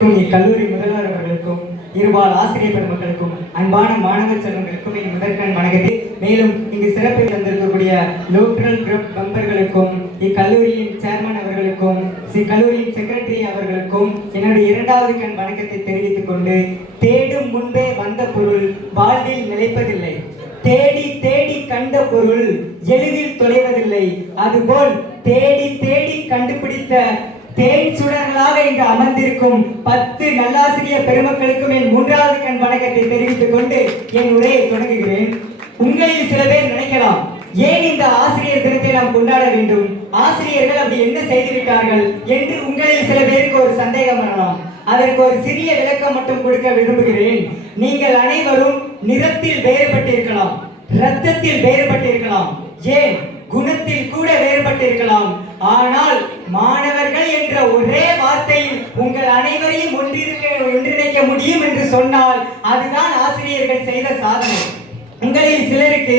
இக்கல்லூரி முதல்வர் அவர்களுக்கும் இருபால் ஆசிரியர் பெருமக்களுக்கும் அன்பான மாணவ செல்வங்களுக்கும் என் முதற்கண் வணக்கத்தை. மேலும் இங்கு சிறப்பில் வந்திருக்கக்கூடிய லோக்கல் கிரப் மெம்பர்களுக்கும் இக்கல்லூரியின் சேர்மன் அவர்களுக்கும் இக்கல்லூரியின் செக்ரட்டரி அவர்களுக்கும் என்னுடைய இரண்டாவது கண் வணக்கத்தை தெரிவித்துக் கொண்டு, தேடும் முன்பே வந்த பொருள் வாழ்வில் நிலைப்பதில்லை, தேடி தேடி கண்ட பொருள் எளிதில் தொலைவதில்லை, அதுபோல் தேடி தேடி கண்டுபிடித்த தேன் சுடர்களாக இங்கு அமர்ந்திருக்கும் 10 நல்லாசிரியர் பெருமக்களுக்கும் என் மூன்றாவது கண் வணக்கத்தை தெரிவித்துக் கொண்டு என் உரையை தொடங்குகிறேன். உங்களில் சில பேர் நினைக்கலாம், ஏன் இந்த ஆசிரியர் தினத்தை நாம் கொண்டாட வேண்டும், ஆசிரியர்கள் அப்படி என்ன செய்துவிட்டார்கள் என்று உங்களில் சில பேருக்கு ஒரு சந்தேகம் வரலாம். அதற்கு ஒரு சிறிய விளக்கம் மட்டும் கொடுக்க விரும்புகிறேன். நீங்கள் அனைவரும் நிறத்தில் வேறுபட்டிருக்கலாம், இரத்தத்தில் வேறுபட்டிருக்கலாம், ஏன் குணத்தில் கூட வேறுபட்டிருக்கலாம். ஆனால் மாணவர்கள் என்ற ஒரே வார்த்தையில் உங்கள் அனைவரையும் ஒன்றிணைக்க முடியும் என்று சொன்னால் அதுதான் ஆசிரியர்கள் செய்த சாதனை. உங்களில் சிலருக்கு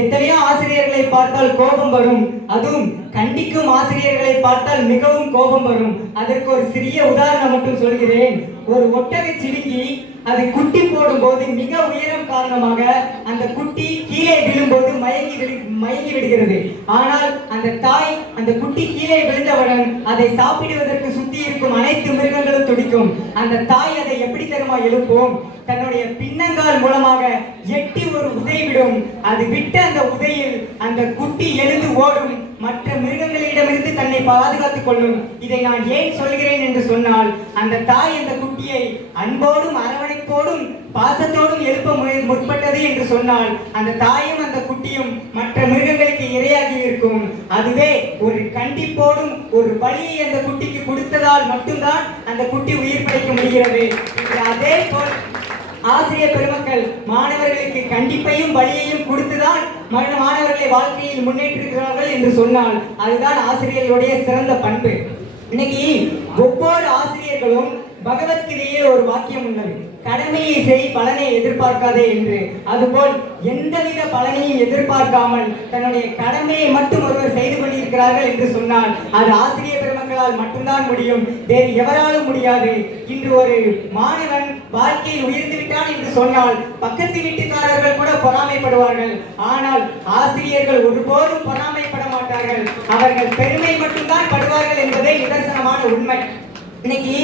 எத்தனையோ ஆசிரியர்களை பார்த்தால் கோபம் வரும், அதுவும் கண்டிக்கும் ஆசிரியர்களை பார்த்தால் மிகவும் கோபம் வரும். அதற்கு ஒரு சிறிய உதாரணம் மட்டும் சொல்கிறேன். ஒரு ஒட்டகை சிவிங்கி அது குட்டி போடும் போது மிக உயரம் காரணமாக அந்த குட்டி கீழே விழும்போது மயங்கி விடுகிறது. ஆனால் அந்த தாய் அந்த குட்டி கீழே விழுந்தவுடன் அதை சாப்பிடுவதற்கு சுத்தி இருக்கும் அனைத்து மிருகங்களும் துடிக்கும். அந்த தாய் அதை எப்படி தெரியுமா எழுப்பும்? தன்னுடைய பின்னங்கால் மூலமாக எட்டி ஒரு உதை விடும். அது விட்ட அந்த உதையில் அந்த குட்டி எழுந்து ஓடும், மற்ற மிருகங்களிடமிருந்து தன்னை பாதுகாத்துக் கொள்ளும். இதை நான் ஏன் சொல்கிறேன் என்று சொன்னால், அந்த தாய் அந்த குட்டியை அன்போடும் அரவணைப்போடும் பாசத்தோடும் எழுப்ப முற்பட்டது என்று சொன்னால் அந்த தாயும் அந்த குட்டியும் மற்ற மிருகங்களுக்கு இரையாகி இருக்கும். அதுவே ஒரு கண்டிப்போடும் ஒரு வலியை அந்த குட்டிக்கு கொடுத்ததால் மட்டும்தான் அந்த குட்டி உயிர் பிழைக்க முடிகிறது. அதே போல் ஆசிரியர் பெருமக்கள் மாணவர்களுக்கு கண்டிப்பையும் வலியையும் கொடுத்துதான் மாணவர்களை வாழ்க்கையில் முன்னேற்றிருக்கிறார்கள் என்று சொன்னால் அதுதான் ஆசிரியர்களுடைய சிறந்த பண்பு. இன்னைக்கு ஒவ்வொரு ஆசிரியர்களும் பகவத்கீதையில் ஒரு வாக்கியம் உள்ளது, கடமையை செய் பலனை எதிர்பார்க்காதே என்று. அதுபோல் எந்தவித பலனையும் எதிர்பார்க்காமல் தன்னுடைய கடமையை மட்டும் ஒருவர் செய்து கொண்டிருக்கிறார்கள் என்று சொன்னால் அது ஆசிரியர் பெருமக்களால் மட்டும்தான் முடியும், வேறு எவராலும் முடியாது. இன்று ஒரு மாணவன் வாழ்க்கையில் உயர்ந்து விட்டான் என்று சொன்னால் பக்கத்து வீட்டுக்காரர்கள் கூட பொறாமைப்படுவார்கள். ஆனால் ஆசிரியர்கள் ஒருபோதும் பொறாமைப்பட மாட்டார்கள், அவர்கள் பெருமை மட்டும்தான் படுவார்கள் என்பதே நிதர்சனமான உண்மை. இன்னைக்கு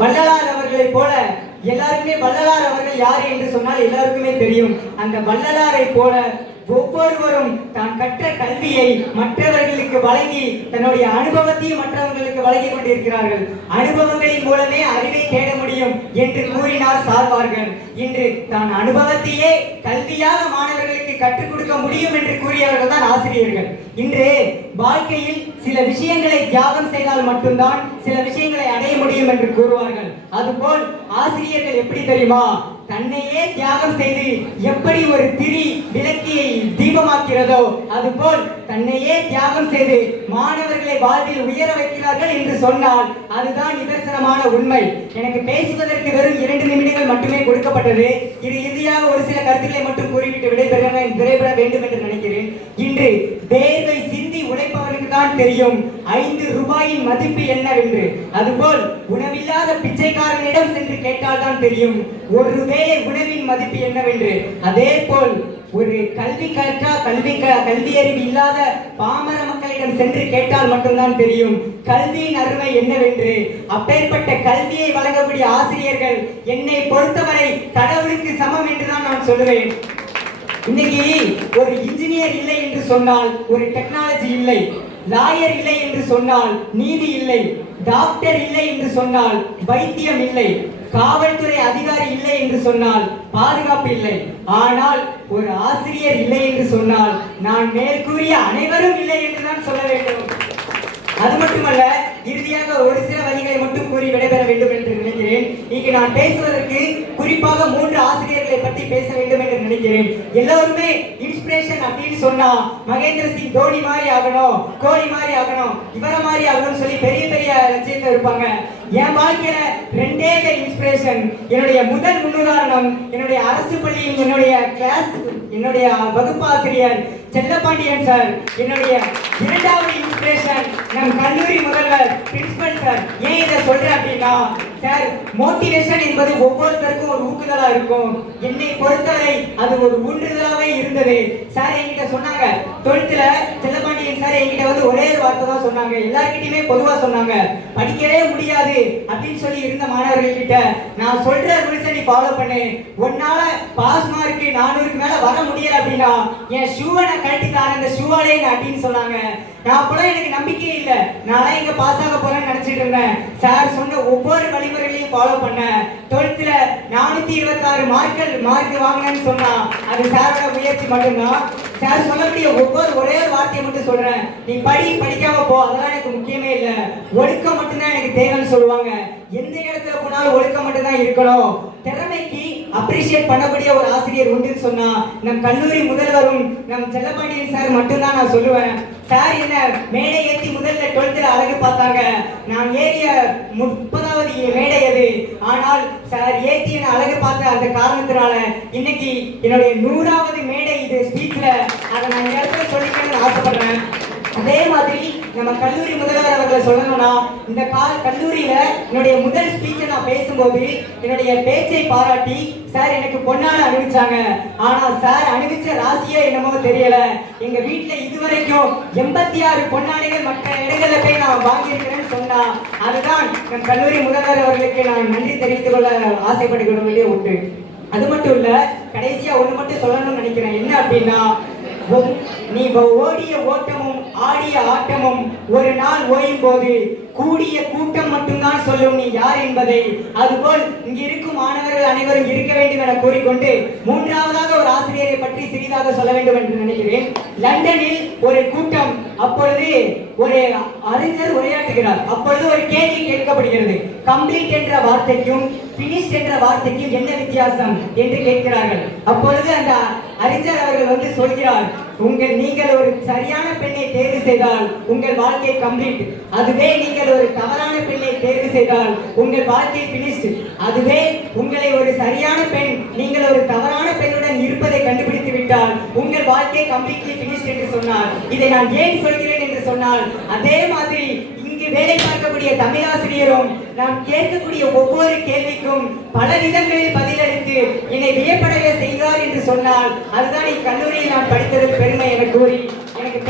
வள்ளலார் அவர்களை போல எல்லாருக்குமே வள்ளலார் அவர்கள் யார் என்று சொன்னால் எல்லாருக்குமே தெரியும். அந்த வள்ளலாரை போல ஒவ்வொருவரும் தான் கற்ற கல்வியை மற்றவர்களுக்கு வழங்கி தன்னுடைய அனுபவத்தையும் மற்றவர்களுக்கு வழங்கி கொண்டிருக்கிறார்கள். அனுபவங்களின் மூலமே அறிவை தேட முடியும் என்று கூறினார் சார்வார்கள். இன்று தான் அனுபவத்தையே கல்வியாக மாணவர்களுக்கு கற்றுக் கொடுக்க முடியும் என்று கூறியவர்கள் தான் ஆசிரியர்கள். இன்று வாழ்க்கையில் சில விஷயங்களை தியாகம் செய்தால் மட்டும்தான் சில விஷயங்களை அடைய முடியும் என்று கூறுவார்கள். அதுபோல் ஆசிரியர்கள் எப்படி தெரியுமா, தன்னையே தியாகம் செய்து எப்படி ஒரு திரி விளக்கியை தீபமாக்கிறதோ அதுபோல் தன்னையே தியாகம் செய்து மாணவர்களை வாழ்வில் உயர வைக்கிறார்கள் என்று சொன்னால் அதுதான் நிதர்சனமான உண்மை. எனக்கு பேசுவதற்கு வெறும் 2 நிமிடங்கள் மட்டுமே கொடுக்கப்பட்டது. இது இறுதியாக ஒரு சில கருத்துக்களை மட்டும் கூறிவிட்டு விடைபெற வேண்டும் என்று நினைக்கிறேன். இன்று வேர்வை சிந்தி உழைப்பவனுக்கு தான் தெரியும் 5 ரூபாயின் மதிப்பு என்னவென்று. அதுபோல் உணவில்லாத பிச்சைக்காரனிடம் சென்று கேட்டால் தான் தெரியும் ஒருவேளை உணவின் மதிப்பு என்னவென்று. அதே போல் ஒரு கல்வியறிவு இல்லாத பாமர மக்களிடம் சென்று கேட்டால் மட்டும்தான் தெரியும் கல்வியின் அருமை என்னவென்று. அப்பேற்பட்ட கல்வியை வழங்கக்கூடிய ஆசிரியர்கள் என்னை பொறுத்தவரை கடவுளுக்கு சமம் என்றுதான் நான் சொல்லுவேன். இன்னைக்கு ஒரு இன்ஜினியர் இல்லை என்று சொன்னால் ஒரு டெக்னாலஜி இல்லை, லாயர் இல்லை என்று சொன்னால் நீதி இல்லை, டாக்டர் இல்லை என்று சொன்னால் வைத்தியம் இல்லை, காவல்துறை அதிகாரி இல்லை என்று சொன்னால் பாதுகாப்பு இல்லை. ஆனால் ஒரு ஆசிரியர் இல்லை என்று சொன்னால் நான் மேற்கூறிய அனைவரும் இல்லை என்று தான் சொல்ல வேண்டும். அது மட்டுமல்ல, இறுதியாக ஒரு சில வரிகளை மட்டும் கூறி விடைபெற வேண்டும் என்று நினைக்கிறேன். இங்கு நான் பேசுவதற்கு குறிப்பாக 3 ஆசிரியர்களை பற்றி பேச வேண்டும் என்று நினைக்கிறேன். எல்லாருமே இன்ஸ்பிரேஷன் அப்படின்னு சொன்னா மகேந்திர சிங் தோனி மாதிரி ஆகணும், கோலி மாதிரி ஆகணும், இவர மாதிரி ஆகணும்னு சொல்லி பெரிய பெரிய லட்சியத்தை இருப்பாங்க. என் வாழ்க்கையில ரெண்டே பேர் இன்ஸ்பிரேஷன். என்னுடைய முதல் முன்னுதாரணம் என்னுடைய அரசு பள்ளியில் என்னுடைய வகுப்பாசிரியர் செல்லப்பாண்டியன் சார். என்னுடைய இரண்டாவது இன்ஸ்பிரேஷன் நம் கல்லூரி முதல்வர் பிரின்சிபல் சார். ஏன் இதை சொல்றேன் அப்படின்னா சார், மோட்டிவேஷன் என்பது ஒவ்வொருத்தருக்கும் ஒரு ஊக்குதலா இருக்கும். என்னை பொறுத்தவரை அது ஒரு ஊன்றுதலாவே இருந்தது. சார் என்கிட்ட சொன்னாங்க 12th செல்லப்பாண்டியன் சார் என்கிட்ட வந்து ஒரே ஒரு வார்த்தை தான் சொன்னாங்க. எல்லார்கிட்டயுமே பொதுவா சொன்னாங்க, படிக்கவே முடியாது அப்படின்னு சொல்லி இருந்த மாணவர்கள் கிட்ட நான் சொல்ற ரூல்ஸை நீ ஃபாலோ பண்ணு. உன்னால பாஸ் மார்க் 400க்கு மேல வர முடியல அப்படின்னா என் ஷூவை நான் கழட்டி தரேன், அந்த ஷூவாலே அப்படின்னு சொன்னாங்க. நான் அப்பெல்லாம் எனக்கு நம்பிக்கையே இல்லை. நான் எங்க பாஸ் ஆக போறேன்னு நினைச்சிட்டு இருந்தேன். சார் சொன்ன ஒவ்வொரு வழிமுறைகளையும் ஃபாலோ பண்ணேன். 12th 426 மார்க் வாங்கினேன்னு சொன்னா அது சாரோட முயற்சி மட்டும்தான். சார் சொல்லக்கூடிய ஒரே ஒரு வார்த்தையை மட்டும் சொல்றேன், நீ படிக்காம போ, அதெல்லாம் எனக்கு முக்கியமே இல்லை. ஒழுக்கம் மட்டும்தான் எனக்கு தேவைன்னு சொல்லுவாங்க. எந்த இடத்துல போனாலும் ஒழுக்கம் மட்டும்தான் இருக்கணும். திறமைக்கு அப்ரிஷியேட் பண்ணக்கூடிய ஒரு ஆசிரியர் உண்டுன்னு சொன்னா நம் கல்லூரி முதல்வரும் நம் செல்லப்பாண்டியன் சார் மட்டும்தான் நான் சொல்லுவேன். சார் என்ன மேடை ஏற்றி முதல்ல 12th அழகு பார்த்தாங்க. நான் ஏறிய 30வது மேடை அது. ஆனால் சார் ஏற்றி என்ன அழகு பார்த்த அந்த காரணத்தினால இன்னைக்கு என்னுடைய 100வது மேடை இது ஸ்பீச்ல. அதை நான் இந்த இடத்துல சொல்லிக்கணும்னு ஆசைப்படுறேன். அதே மாதிரி நம்ம கல்லூரி முதல்வர் அவர்களை சொல்லணும்னா, இந்த கல்லூரியில என்னுடைய முதல் ஸ்பீச்சை நான் பேசும்போது என்னுடைய பேச்சை பாராட்டி சார் எனக்கு பொன்னாடை அணிவிச்சாங்க. ஆனா சார் அணிவிச்ச ராசியே என்னமோ தெரியல. எங்க வீட்டுல இதுவரைக்கும் 86 பொன்னாடைகள் மற்ற இடங்கள்ல போய் நான் வாங்கியிருக்கிறேன்னு சொன்னா அதுதான் நம் கல்லூரி முதல்வர் அவர்களுக்கு நான் நன்றி தெரிவித்துக் கொள்ள ஆசைப்படுகிறவர்களே உண்டு. அது மட்டும் இல்ல, கடைசியா ஒண்ணு மட்டும் சொல்லணும்னு நினைக்கிறேன். என்ன அப்படின்னா, நீ ஓடிய ஓட்டமும் ஆடிய ஆட்டமும் ஒரு நாள் ஓயும் போது கூடிய கூட்டம் மட்டும்தான் சொல்லும் நீ யார் என்பதை. அதுபோல் இங்கு இருக்கும் மாணவர்கள் அனைவரும் இருக்க வேண்டும் என கூறிக்கொண்டு மூன்றாவதாக ஒரு ஆசிரியரை பற்றி சிறிதாக சொல்ல வேண்டும் என்று நினைக்கிறேன். லண்டனில் ஒரு கூட்டம், அப்பொழுது ஒரு அறிஞர் உரையாற்றுகிறார். அப்பொழுது ஒரு கேள்வி கேட்கப்படுகிறது. கம்ப்ளீட் என்ற வார்த்தைக்கும் பினிஷ் என்ற வார்த்தைக்கும் என்ன வித்தியாசம் என்று கேட்கிறார்கள். அப்பொழுது அந்த அறிஞர் அவர்கள் சொல்கிறார், நீங்கள் ஒரு சரியான பெண்ணை தேர்வு செய்தால் உங்கள் வாழ்க்கை கம்ப்ளீட். அதுவே நீங்கள் ஒரு தவறான பெண்ணை தேர்வு செய்தால் உங்கள் வாழ்க்கை பினிஷ்ட். அதுவே உங்களை ஒரு சரியான பெண் நீங்கள் ஒரு தவறான பெண்ணுடன் இருப்பதை கண்டுபிடித்து விட்டால் உங்கள் வாழ்க்கை கம்ப்ளீட்லி பினிஷ்ட் என்று சொன்னார். இதை நான் ஏன் சொல்கிறேன் என்று சொன்னால், அதே மாதிரி இங்கு வேலை பார்க்கக்கூடிய தமிழாசிரியரும் நாம் கேட்கக்கூடிய ஒவ்வொரு கேள்விக்கும் பல விதங்களில் பதிலளித்து என்னை வியப்படைய செய்தார் என்று சொன்னால் அதுதான் இக்கல்லூரியில் நான் படித்ததில் பெருமை என கூறி எனக்கு